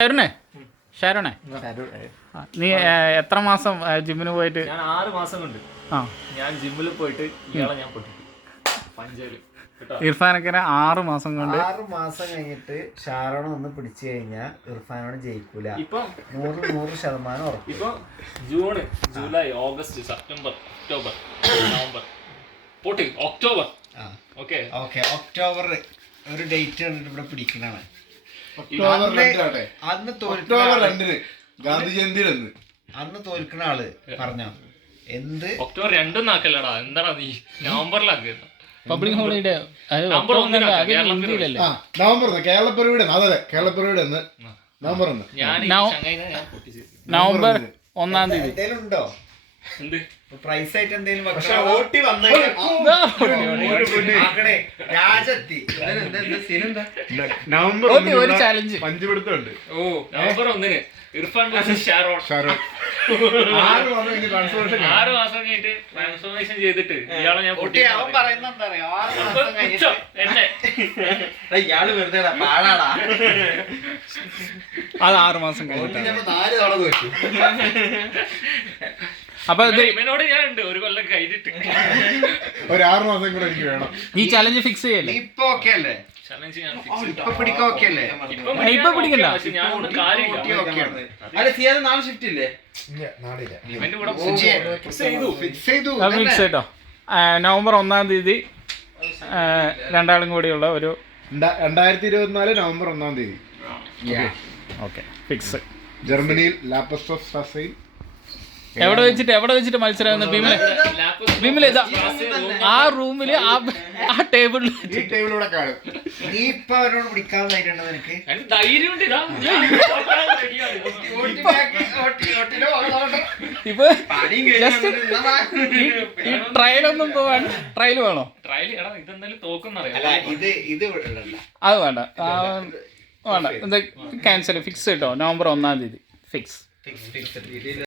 ഷാരുണേ ഷാരുണേ നീ എത്ര മാസം ജിമ്മിന് പോയിട്ട്? ഞാൻ 6 മാസം കൊണ്ട് ഞാൻ ജിമ്മിൽ പോയിട്ട് ഇയാളെ ഞാൻ പൊട്ടിക്കും പഞ്ചേല്. ഇർഫാനൊക്കെ 6 മാസം കൊണ്ട് 6 മാസം കഴിഞ്ഞിട്ട് ഷാരോൺ ഒന്ന് പിടിച്ചു കഴിഞ്ഞാൽ ഇർഫാനോട് ജയിക്കൂല. ഇപ്പൊ 100% ഉറപ്പ്. ഇപ്പൊ June, July, August, September, October, November, പൊട്ടി ഒക്ടോബർ. ഓക്കെ ഒക്ടോബർ ഒരു ഡേറ്റ് കണ്ടിട്ട് ഇവിടെ പിടിക്കണാണ്. അന്ന് ഗാന്ധി ജയന്തി അന്ന് തോൽക്കുന്ന ആള് പറഞ്ഞോ എന്ത് ഒക്ടോബർ 2 ആക്കല്ലടാ, എന്താടാ നീ നവംബറിലാക്കുക. പബ്ലിക് ഹോളിഡേ നവംബർ കേരളപ്പിറവിയുടെ അതെ കേരളപ്പിറവിയുടെ നവംബർ നവംബർ 1-ാം തീയതി എന്തേലും ഉണ്ടോ? എന്ത് പ്രൈസ് ആയിട്ട് എന്തെങ്കിലും രാജെത്തി നവംബർ ഒരു ചാലഞ്ച് പഞ്ചപിടുത്തമുണ്ട്. ഓ നവംബർ 1 ഇർഫാൻ വേഴ്സസ് ഷാരോൺ. 6 മാസം കഴിഞ്ഞിട്ട് ട്രാൻസ്ഫോർമേഷൻ ചെയ്തിട്ട് ഇയാളെ ഞാൻ പൊട്ടി. അവൻ പറയുന്ന എന്താ പറയാ, 6 മാസം കഴിഞ്ഞിട്ട് എന്നെ ഇയാള് വെറുതെ പാടാടാ. അത് 6 മാസം കഴിഞ്ഞിട്ട്. 4 തവണ തോറ്റു. അപ്പൊ ഇവനോട് ഞാൻ ഉണ്ട് 1 കൊല്ലം കഴിഞ്ഞിട്ട്. ഒരു 6 മാസം കൂടെ എനിക്ക് വേണം. ഈ ചലഞ്ച് ഫിക്സ് ചെയ്യല്ലേ? ഇപ്പൊ ഓക്കെ അല്ലേ? ചലഞ്ച് ഞാൻ ഇപ്പൊ പിടിക്കാൻ ഓക്കെ അല്ലേ? ഇപ്പൊ പിടിക്കണ്ട. പക്ഷെ ഞാൻ ഒന്നും കാര്യമില്ല. അല്ല സിയാദ് നാളെ ഷിഫ്റ്റ് ഇല്ലേ? ഇവന്റെ കൂടെ ഫിക്സ് ചെയ്തു. ഫിക്സ് കേട്ടോ. നവംബർ 1-ാം തീയതി രണ്ടാളും കൂടിയുള്ള ഒരു 2024 നവംബർ 1-ാം തീയതി. Okay fix. ജർമ്മനിയിൽ ലാപ്പസ്റ്റോഫ് സ്ട്രാസയിൽ. എവിടെ വെച്ചിട്ട് മത്സരം? ഭീമില് ആ റൂമില് ആ ടേബിളിൽ ഈ ടേബിളിലൂടെ കാണും. നീ ഇപ്പൊ അവരോട് പിടിക്കാതെ ധൈര്യമുണ്ടോ നിനക്ക്? ധൈര്യമുണ്ട്. ഇപ്പൊ ഈ ട്രയലൊന്നും പോവാൻ ട്രയൽ വേണോ? ട്രയൽ ഇതെന്തായാലും തോക്കുന്നറിയാം. ഇത് അത് വേണ്ട വേണ്ട. എന്താ ക്യാൻസൽ ഫിക്സ് കേട്ടോ. നവംബർ 1-ാം തീയതി ഫിക്സ്.